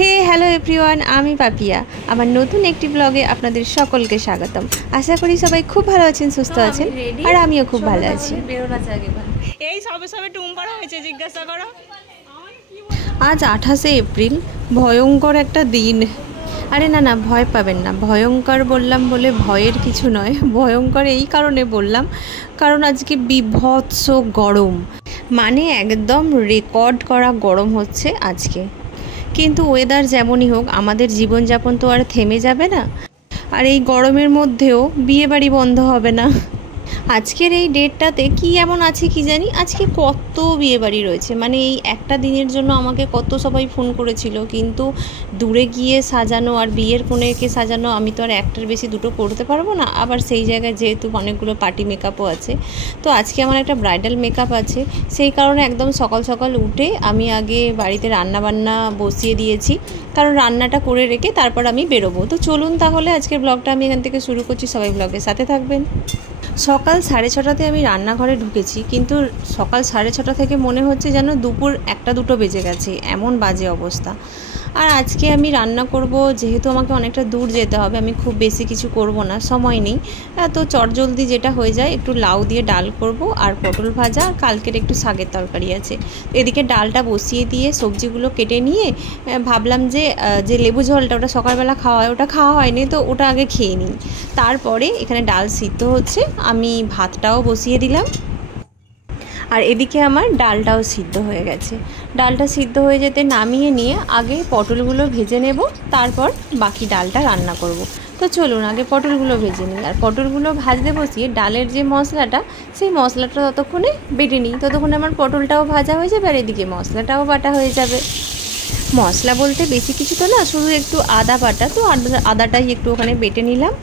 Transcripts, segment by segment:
হে hello everyone, আমি পাপিয়া। আমার নতুন একটি ব্লগে আপনাদের সকলকে স্বাগতম। আশা করি সবাই খুব ভালো আছেন, সুস্থ আছেন, আর আমিও খুব ভালো আছি। এই সবে সবে টুম্বার হয়েছে, জিজ্ঞাসা করো। আজ 28শে এপ্রিল, ভয়ঙ্কর একটা দিন। আরে না না, ভয় পাবেন না। ভয়ঙ্কর বললাম বলে ভয়ের কিছু নয়, ভয়ঙ্কর এই কারণে বললাম কারণ আজকে বিভৎস গরম, মানে একদম রেকর্ড করা গরম হচ্ছে আজকে। কিন্তু ওয়েদার যেমনই হোক, আমাদের জীবনযাপন তো আর থেমে যাবে না, আর এই গরমের মধ্যেও বিয়েবাড়ি বন্ধ হবে না। আজকের এই ডেটটাতে কি এমন আছে কি জানি, আজকে কত বিয়েবাড়ি রয়েছে। মানে এই একটা দিনের জন্য আমাকে কত সবাই ফোন করেছিল, কিন্তু দূরে গিয়ে সাজানো আর বিয়ের কোণেকে সাজানো, আমি তো আর একটার বেশি দুটো করতে পারবো না। আবার সেই জায়গায় যেহেতু অনেকগুলো পার্টি মেকআপও আছে, তো আজকে আমার একটা ব্রাইডাল মেকআপ আছে। সেই কারণে একদম সকাল সকাল উঠে আমি আগে বাড়িতে রান্নাবান্না বসিয়ে দিয়েছি, কারণ রান্নাটা করে রেখে তারপর আমি বেরোবো। তো চলুন তাহলে আজকের ব্লগটা আমি এখান থেকে শুরু করছি। সবাই ব্লগের সাথে থাকবেন। সকাল 6:30টাতে আমি রান্নাঘরে ঢুকেছি, কিন্তু সকাল 6:30 থেকে মনে হচ্ছে যেন দুপুর 1-2 বেজে গেছে, এমন বাজে অবস্থা। আর আজকে আমি রান্না করব, যেহেতু আমাকে অনেকটা দূর যেতে হবে, আমি খুব বেশি কিছু করব না, সময় নেই। তো চটজলদি যেটা হয়ে যায়, একটু লাউ দিয়ে ডাল করব আর পটল ভাজা, আর কালকের একটু শাকের তরকারি আছে। এদিকে ডালটা বসিয়ে দিয়ে সবজিগুলো কেটে নিয়ে ভাবলাম যে লেবু ঝোলটা, ওটা সকালবেলা খাওয়া হয়, ওটা খাওয়া হয়নি, তো ওটা আগে খেয়ে নিই। তারপরে এখানে ডাল সিদ্ধ হচ্ছে, আমি ভাতটাও বসিয়ে দিলাম, আর এদিকে আমার ডালটাও সিদ্ধ হয়ে গেছে। ডালটা সিদ্ধ হয়ে যেতে নামিয়ে নিয়ে আগে পটলগুলো ভেজে নেব, তারপর বাকি ডালটা রান্না করব। তো চলুন আগে পটলগুলো ভেজে নিই। আর পটলগুলো ভাজতে বসিয়ে ডালের যে মশলাটা, সেই মশলাটা ততক্ষণে বেটে নিই, ততক্ষণে আমার পটলটাও ভাজা হয়ে যাবে আর এদিকে মশলাটাও বাটা হয়ে যাবে। মশলা বলতে বেশি কিছু তো না, শুধু একটু আদা বাটা, তো আদাটাই একটু ওখানে বেটে নিলাম।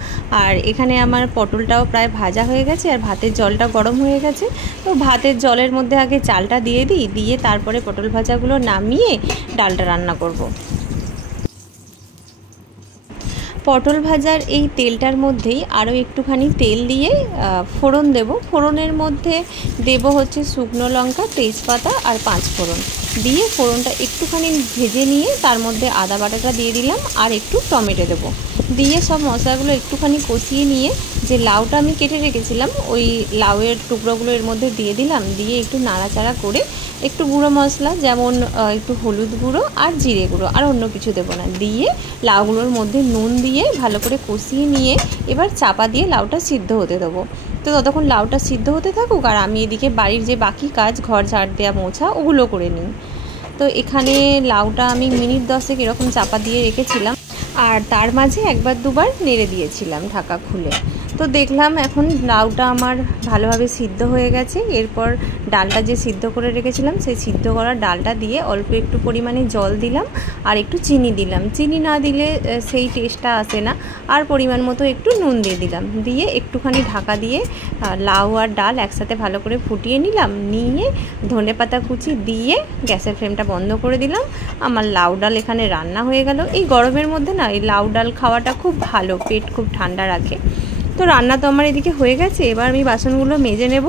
আর এখানে আমার পটলটাও প্রায় ভাজা হয়ে গেছে, আর ভাতের জলটা গরম হয়ে গেছে। তো ভাতের জলের মধ্যে আগে চালটা দিয়ে দিই, দিয়ে তারপরে পটল ভাজাগুলো নামিয়ে ডালটা রান্না করব। পটল ভাজার এই তেলটার মধ্যেই আরও একটুখানি তেল দিয়ে ফোড়ন দেব। ফোড়নের মধ্যে দেব হচ্ছে শুকনো লঙ্কা, তেজপাতা আর 5 ফোড়ন দিয়ে ফোড়নটা একটুখানি ভেজে নিয়ে তার মধ্যে আদা বাটাটা দিয়ে দিলাম, আর একটু টমেটো দেবো। দিয়ে সব মশলাগুলো একটুখানি কষিয়ে নিয়ে যে লাউটা আমি কেটে রেখেছিলাম, ওই লাউয়ের টুকরোগুলো এর মধ্যে দিয়ে দিলাম, দিয়ে একটু নাড়াচাড়া করে একটু গুঁড়ো মশলা, যেমন একটু হলুদ গুঁড়ো আর জিরে গুঁড়ো, আর অন্য কিছু দেবো না, দিয়ে লাউগুলোর মধ্যে নুন দিয়ে ভালো করে কষিয়ে নিয়ে এবার চাপা দিয়ে লাউটা সিদ্ধ হতে দেবো। তো ততক্ষণ লাউটা সিদ্ধ হতে থাকুক, আর আমি এদিকে বাড়ির যে বাকি কাজ, ঘর ঝাড় দেওয়া, মোছা, ওগুলো করে নিই। তো এখানে লাউটা আমি মিনিট 10 এরকম চাপা দিয়ে রেখেছিলাম, আর তার মাঝে 1-2বার নেড়ে দিয়েছিলাম ঢাকা খুলে। তো দেখলাম এখন লাউটা আমার ভালোভাবে সিদ্ধ হয়ে গেছে। এরপর ডালটা যে সিদ্ধ করে রেখেছিলাম, সেই সিদ্ধ করা ডালটা দিয়ে অল্প একটু পরিমাণে জল দিলাম, আর একটু চিনি দিলাম। চিনি না দিলে সেই টেস্টটা আসে না। আর পরিমাণ মতো একটু নুন দিয়ে দিলাম, দিয়ে একটুখানি ঢাকা দিয়ে লাউ আর ডাল একসাথে ভালো করে ফুটিয়ে নিলাম, নিয়ে ধনেপাতা কুচি দিয়ে গ্যাসের ফ্লেমটা বন্ধ করে দিলাম। আমার লাউ ডাল এখানে রান্না হয়ে গেল। এই গরমের মধ্যে না এই লাউ ডাল খাওয়াটা খুব ভালো, পেট খুব ঠান্ডা রাখে। তো রান্না তো আমার এদিকে হয়ে গেছে, এবার আমি বাসনগুলো মেজে নেব।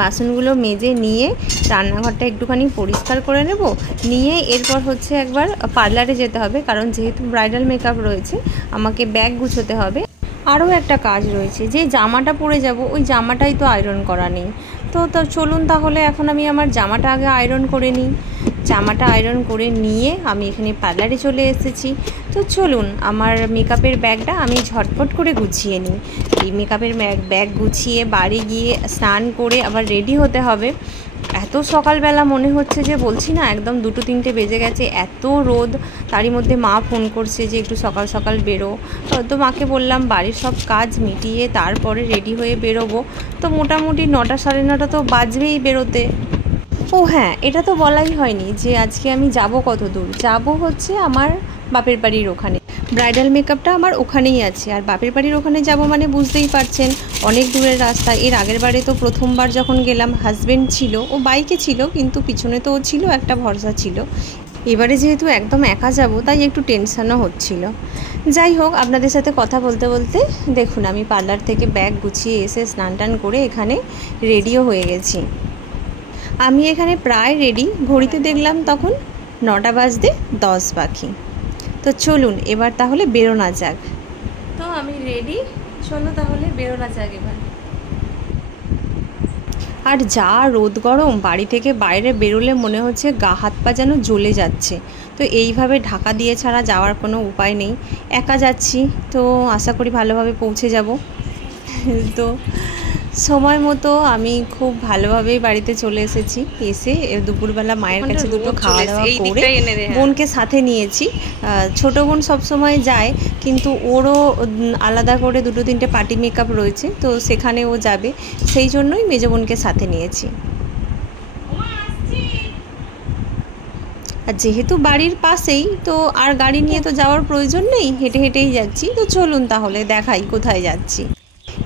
বাসনগুলো মেজে নিয়ে রান্নাঘরটা একটুখানি পরিষ্কার করে নেব, নিয়ে এরপর হচ্ছে একবার পার্লারে যেতে হবে, কারণ যেহেতু ব্রাইডাল মেকআপ রয়েছে, আমাকে ব্যাগ গুছোতে হবে। আরও একটা কাজ রয়েছে, যে জামাটা পরে যাব, ওই জামাটাই তো আয়রন করা নেই। তো চলুন তাহলে এখন আমি আমার জামাটা আগে আয়রন করে নিই। জামাটা আয়রন করে নিয়ে আমি এখানে পার্লারে চলে এসেছি। তো চলুন আমার মেকআপের ব্যাগটা আমি ঝটপট করে গুছিয়ে নিই। এই মেকআপের ব্যাগ গুছিয়ে বাড়ি গিয়ে স্নান করে আবার রেডি হতে হবে। এত সকালবেলা মনে হচ্ছে যে, বলছি না, একদম 2-3টে বেজে গেছে, এত রোদ। তারই মধ্যে মা ফোন করছে যে একটু সকাল সকাল বেরো। তো মাকে বললাম বাড়ির সব কাজ মিটিয়ে তারপরে রেডি হয়ে বেরোবো। তো মোটামুটি 9টা 9:30 তো বাজবেই বেরোতে। ও হ্যাঁ, এটা তো বলাই হয়নি যে আজকে আমি যাব কত দূর। যাব হচ্ছে আমার বাপের বাড়ির ওখানে। ব্রাইডাল মেকআপটা আমার ওখানেই আছে, আর বাপের বাড়ির ওখানে যাব মানে বুঝতেই পারছেন, অনেক দূরের রাস্তা। এর আগের বারে তো প্রথমবার যখন গেলাম, হাজব্যান্ড ছিল, ও বাইকে ছিল, কিন্তু পিছনে তো ও ছিল, একটা ভরসা ছিল। এবারে যেহেতু একদম একা যাব, তাই একটু টেনশনও হচ্ছিল। যাই হোক, আপনাদের সাথে কথা বলতে বলতে দেখুন আমি পার্লার থেকে ব্যাগ গুছিয়ে এসে স্নান টান করে এখানে রেডিও হয়ে গেছি। আমি এখানে প্রায় রেডি। ঘড়িতে দেখলাম তখন 9টা বাজতে 10 বাকি। তো চলুন এবার তাহলে বেরোনা যাক। তো আমি রেডি, চলো তাহলে বেরোনা যাক এবার। আর যা রোদ গরম, বাড়ি থেকে বাইরে বেরোলে মনে হচ্ছে গা হাত পা যেন জ্বলে যাচ্ছে। তো এইভাবে ঢাকা দিয়ে ছাড়া যাওয়ার কোনো উপায় নেই। একা যাচ্ছি, তো আশা করি ভালোভাবে পৌঁছে যাব। তো সময় মতো আমি খুব ভালোভাবেই বাড়িতে চলে এসেছি। এসে দুপুরবেলা মায়ের কাছে দুটো খাওয়া দাওয়া করে বোনকে সাথে নিয়েছি। ছোটো বোন সবসময় যায়, কিন্তু ওরও আলাদা করে 2-3টে পার্টি মেকআপ রয়েছে, তো সেখানে ও যাবে, সেই জন্যই মেজো বোনকে সাথে নিয়েছি। আর যেহেতু বাড়ির পাশেই, তো আর গাড়ি নিয়ে তো যাওয়ার প্রয়োজন নেই, হেঁটে হেঁটেই যাচ্ছি। তো চলুন তাহলে দেখাই কোথায় যাচ্ছি।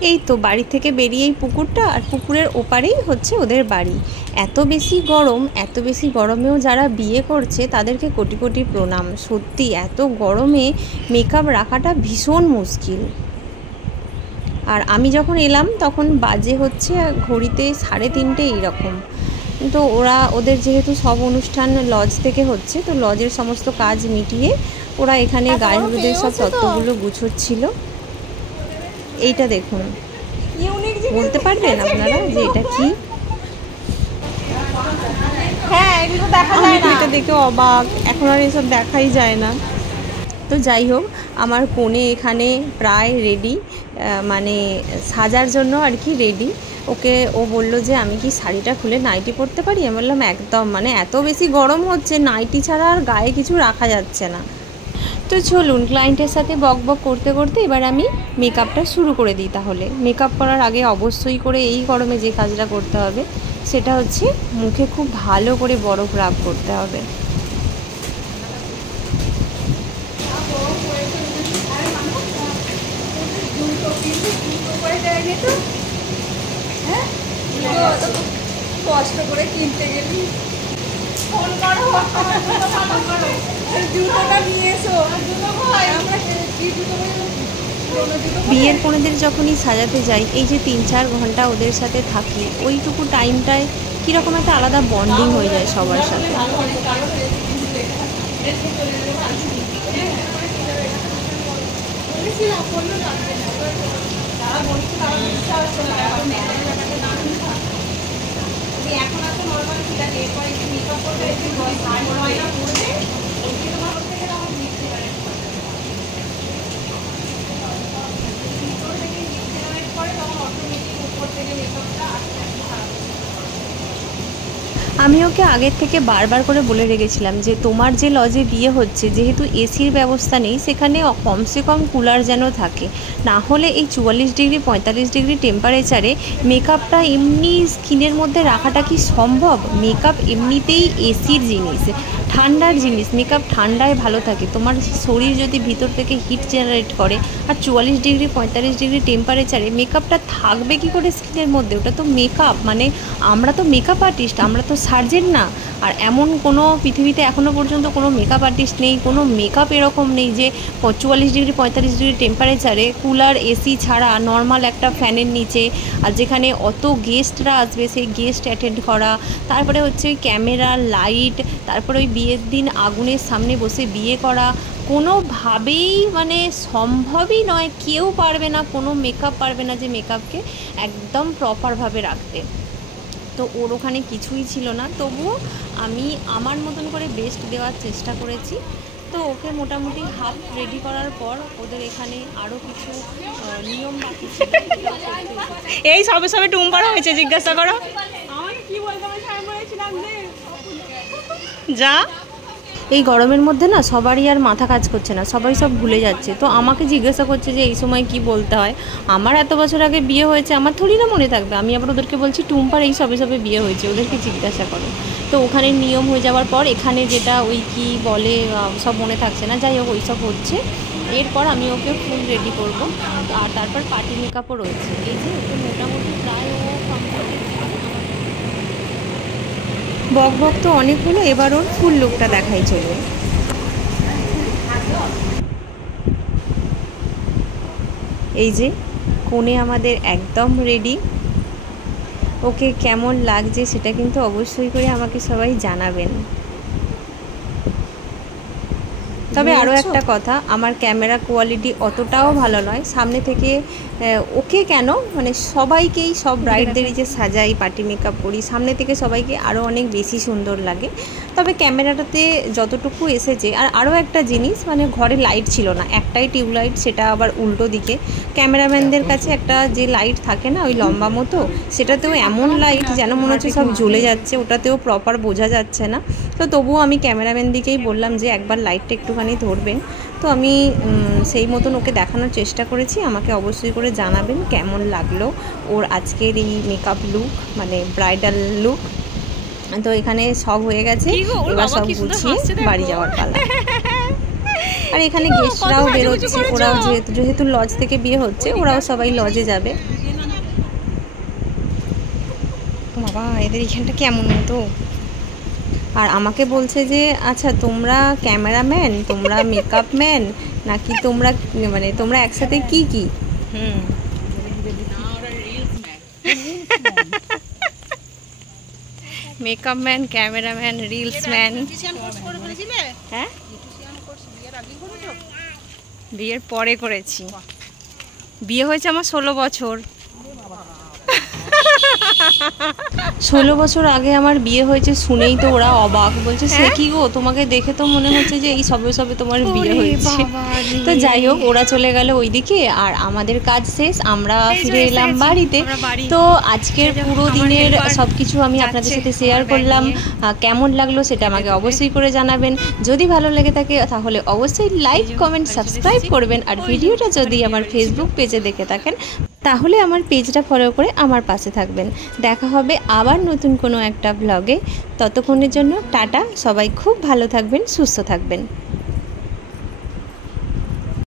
এই তো বাড়ি থেকে বেরিয়েই পুকুরটা, আর পুকুরের ওপারেই হচ্ছে ওদের বাড়ি। এত বেশি গরমেও যারা বিয়ে করছে তাদেরকে কোটি কোটি প্রণাম। সত্যি এত গরমে মেকআপ রাখাটা ভীষণ মুশকিল। আর আমি যখন এলাম তখন বাজে হচ্ছে ঘড়িতে 3:30 এইরকম। তো ওদের যেহেতু সব অনুষ্ঠান লজ থেকে হচ্ছে, তো লজের সমস্ত কাজ মিটিয়ে ওরা এখানে গায়ে হলুদের সব তত্ত্বগুলো গুছোচ্ছিল। এইটা দেখুন, বলতে পারবেন আপনারা যে এটা কি? আমি তো এটা দেখে অবাক, এখন আর এসব দেখাই যায় না। তো যাই হোক, আমার কনে এখানে প্রায় রেডি, মানে সাজার জন্য আর কি রেডি। ও বললো যে আমি কি শাড়িটা খুলে নাইটি পরতে পারি? আমি বললাম একদম, মানে এত বেশি গরম হচ্ছে, নাইটি ছাড়া আর গায়ে কিছু রাখা যাচ্ছে না। তো চলুন, ক্লায়েন্টের সাথে বক বক করতে করতে এবার আমি মেকআপটা শুরু করে দিই। তাহলে মেকআপ করার আগে অবশ্যই করে এই গরমে যে কাজটা করতে হবে সেটা হচ্ছে মুখে খুব ভালো করে বরফ রাব করতে হবে। কষ্ট করে কিনতে গেলি, ফোন করো, জুতোটা নিয়ে এসো। বিয়ের কোণেদের যখনই সাজাতে যাই, এই যে 3-4 ঘন্টা ওদের সাথে থাকি, ওইটুকু টাইমটায় কীরকম একটা আলাদা বন্ডিং হয়ে যায় সবার সাথে। এখন আছে নর্মাল, ঠিক আছে, এরপরে একটু মেকআপ করতে একটু ময়লা করবে, ওইকে তোমার হচ্ছে গেলে আমার মিশতে পারে ভিতর থেকে জেনারেট করে, তখন অটোমেটিক উপর থেকে মেকআপটা আস্তে আস্তে খারাপ। আমি ওকে আগের থেকে বারবার করে বলে রেখেছিলাম যে তোমার যে লজে বিয়ে হচ্ছে, যেহেতু এসির ব্যবস্থা নেই, সেখানে কমসে কম কুলার যেন থাকে, না হলে এই 44 ডিগ্রি 45 ডিগ্রি টেম্পারেচারে মেকআপটা এমনি স্কিনের মধ্যে রাখাটা কি সম্ভব? মেকআপ এমনিতেই এসির জিনিস, ঠান্ডার জিনিস, মেকআপ ঠান্ডায় ভালো থাকে। তোমার শরীর যদি ভিতর থেকে হিট জেনারেট করে, আর 44 ডিগ্রি 45 ডিগ্রি টেম্পারেচারে মেকআপটা থাকবে কি করে স্কিনের মধ্যে? ওটা তো মেকআপ, মানে আমরা তো মেকআপ আর্টিস্ট, আমরা তো সার্জেন না। আর এমন কোনো পৃথিবীতে এখনও পর্যন্ত কোনো মেকআপ আর্টিস্ট নেই, কোনো মেকআপ এরকম নেই যে 44 ডিগ্রি 45 ডিগ্রি টেম্পারেচারে কুলার এসি ছাড়া নর্মাল একটা ফ্যানের নিচে, আর যেখানে অত গেস্টরা আসবে সেই গেস্ট অ্যাটেন্ড করা, তারপরে হচ্ছে ওই ক্যামেরা লাইট, তারপরে ওই বিয়ের দিন আগুনের সামনে বসে বিয়ে করা, কোনোভাবেই মানে সম্ভবই নয়। কেউ পারবে না, কোনো মেকআপ পারবে না যে মেকআপকে একদম প্রপারভাবে রাখতে। তো ওর ওখানে কিছুই ছিল না, তবুও আমি আমার মতন করে বেস্ট দেওয়ার চেষ্টা করেছি। তো ওকে মোটামুটি হাফ রেডি করার পর ওদের এখানে আরও কিছু নিয়ম বাকি ছিল। এই সবে সবে টুম্পারও হয়েছে, জিজ্ঞাসা করো আমাকে কি বলতে যা। এই গরমের মধ্যে না সবারই আর মাথা কাজ করছে না, সবাই সব ভুলে যাচ্ছে। তো আমাকে জিজ্ঞাসা করছে যে এই সময় কি বলতে হয়। আমার এত বছর আগে বিয়ে হয়েছে, আমার থোড়ি না মনে থাকবে। আমি আবার ওদেরকে বলছি টুম্পার এই সবে সবে বিয়ে হয়েছে, ওদেরকে জিজ্ঞাসা করো। তো ওখানে নিয়ম হয়ে যাওয়ার পর এখানে যেটা ওই কি বলে সব মনে থাকছে না, যাই হোক ওই সব হচ্ছে। এরপর আমি ওকে ফুল রেডি করব, আর তারপর পার্টি মেকআপও রয়েছে। এই যে ওকে মোটামুটি প্রায় ও বক বক তো অনেক হলো, এবার ওর ফুল লুকটা দেখাই চলবে। এই যে কোণে আমাদের একদম রেডি। ওকে কেমন লাগছে সেটা কিন্তু অবশ্যই করে আমাকে সবাই জানাবেন। তবে আরও একটা কথা, আমার ক্যামেরা কোয়ালিটি অতটাও ভালো নয়। সামনে থেকে ওকে কেন মানে সবাইকেই, সব ব্রাইডদেরই যে সাজাই, পার্টি মেকআপ করি, সামনে থেকে সবাইকে আরও অনেক বেশি সুন্দর লাগে। তবে ক্যামেরাটাতে যতটুকু এসেছে, আর আরও একটা জিনিস মানে ঘরে লাইট ছিল না, একটাই টিউবলাইট, সেটা আবার উল্টো দিকে। ক্যামেরাম্যানদের কাছে একটা যে লাইট থাকে না ওই লম্বা মতো, সেটাতেও এমন লাইট যেন মনে হচ্ছে সব জ্বলে যাচ্ছে, ওটাতেও প্রপার বোঝা যাচ্ছে না। তো তবুও আমি ক্যামেরাম্যান দিকেই বললাম যে একবার লাইটটা একটুখানি ধরবেন। তো আমি সেই মতন ওকে দেখানোর চেষ্টা করেছি। আমাকে অবশ্যই করে জানাবেন কেমন লাগলো ওর আজকের এই মেকআপ লুক, মানে ব্রাইডাল লুক। তো এখানে সব হয়ে গেছে, এবার সব গুছিয়ে বাড়ি যাওয়ার পালা। আর এখানে গেস্টরাও বেরোচ্ছে, ওরাও যেহেতু লজ থেকে বিয়ে হচ্ছে, ওরাও সবাই লজে যাবে। বাবা এদের এখানটা কেমন মতো। আর আমাকে বলছে যে আচ্ছা তোমরা ক্যামেরাম্যান, তোমরা মেকআপ ম্যান, নাকি তোমরা একসাথে কি কি? Makeup man, cameraman, reels man. হ্যাঁ, বিয়ের পরে করেছি। বিয়ে হয়েছে আমার 16 বছর। 16 বছর আগে আমার বিয়ে হয়েছে শুনেই তো ওরা অবাক, বলছে সে কি গো, তোমাকে দেখে তো মনে হচ্ছে যে এই সবে সবে তোমার বিয়ে হয়েছে। তো যাই হোক, ওরা চলে গেল ওইদিকে, আর আমাদের কাজ শেষ, আমরা ফিরে এলাম বাড়িতে। তো আজকের পুরো দিনের সবকিছু আমি আপনাদের সাথে শেয়ার করলাম। কেমন লাগলো সেটা আমাকে অবশ্যই করে জানাবেন। যদি ভালো লেগে থাকে তাহলে অবশ্যই লাইক, কমেন্ট, সাবস্ক্রাইব করবেন। আর ভিডিওটা যদি আমার ফেসবুক পেজে দেখে থাকেন তাহলে আমার পেজটা ফলো করে আমার পাশে থাকবেন। দেখা হবে আবার নতুন কোনো একটা ব্লগে। ততক্ষণের জন্য টাটা, সবাই খুব ভালো থাকবেন, সুস্থ থাকবেন।